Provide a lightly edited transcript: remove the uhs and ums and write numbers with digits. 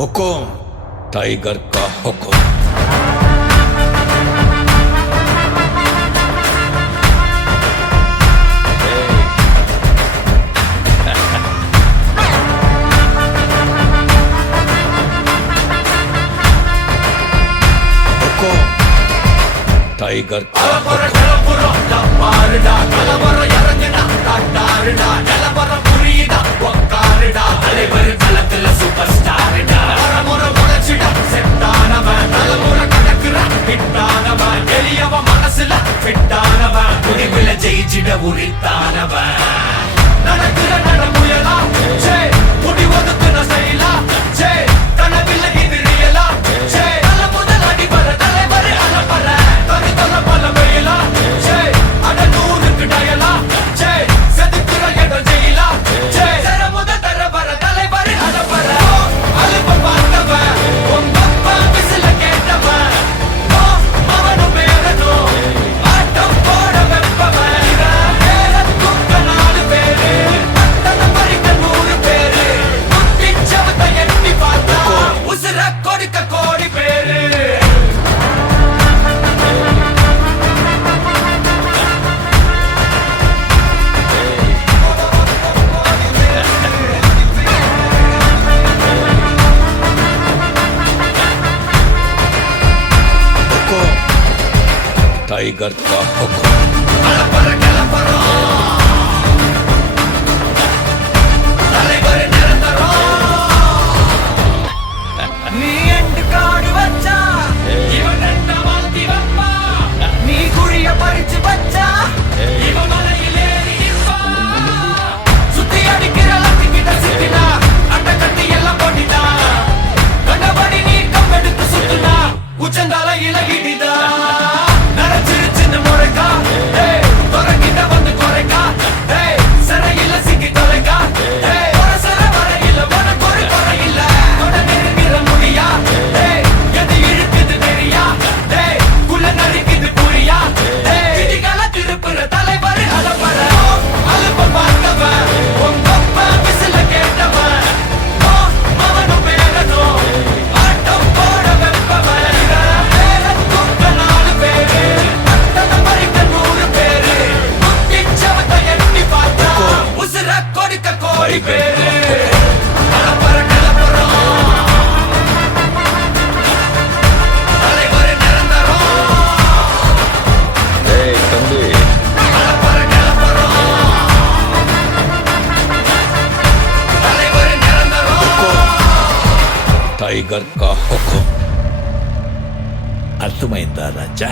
हुकुम tiger का हुकुम। Tiger का ஜெயிச்சிட உரித்தானவன் நடக்கிற நடமுயலா ஜே முடி ஒதுக்குன செயலா ஜே கனவில்ல இது ரியலா ஜே நல்ல முதல் அடிபர தலைவரை அலப்பற தனி தொல்ல பல வெயிலா ஜே அட நூறுக்கு டயலா ஜே செதுக்குற இடம் ஜெயிலா ஜே தர முதல் தர வர தலைவரை அலப்பற அலுப்ப பார்த்தவன் உங்கப்பா விசில கேட்டவன் அவனும் பேரனும் ஆட்டம் போட வெப்பவன் टाइगर का हुकुम। நீ எண்டு காடு வச்சா இவன் என்ன மாத்தி வப்பா நீ குழிய பறிச்சு வச்சா இவன் மலையிலே நிற்பா சுத்தி அடிக்கிற லத்திக்கிட்ட சிக்கினா அட்ட கட்டி எல்லாம் போட்டிட்டா கண்டபடி நீ கம்பெடுத்து சுத்துனா உச்சந்தால இலகிடிதா நரச்சிருச்சுன்னு முறைக்கா துறக்கிட்ட வந்து குறைக்கா சிறையில சிக்கி தொலைக்கா சர வரையில உனக்கு ஒரு குறையில்ல தொட நெருங்கிற முடியா எது இழுக்குது தெரியா குள்ள நறுக்குது புரியா விதிகளை திருப்புற தலைவர் அலப்பற அலுப்ப பார்த்தவன் உங்கப்பா விசில கேட்டவன் அவனும் பேரனும் ஆட்டம் போட வெப்பவன் தூக்க 4 பேரு அத்தனை மறிக்க 100 பேரு முத்திச்சவத்தை எட்டி பார்த்தா உசுர கொடுக்க கோடி பேரு அலப்பற கலப்பறம் தலைவர் நிரந்தரம் தம்பி அலப்பற கலப்பறம் தலைவர் நிரந்தரம் टाइगर का हुकुम। अर्थमैंदा राजा।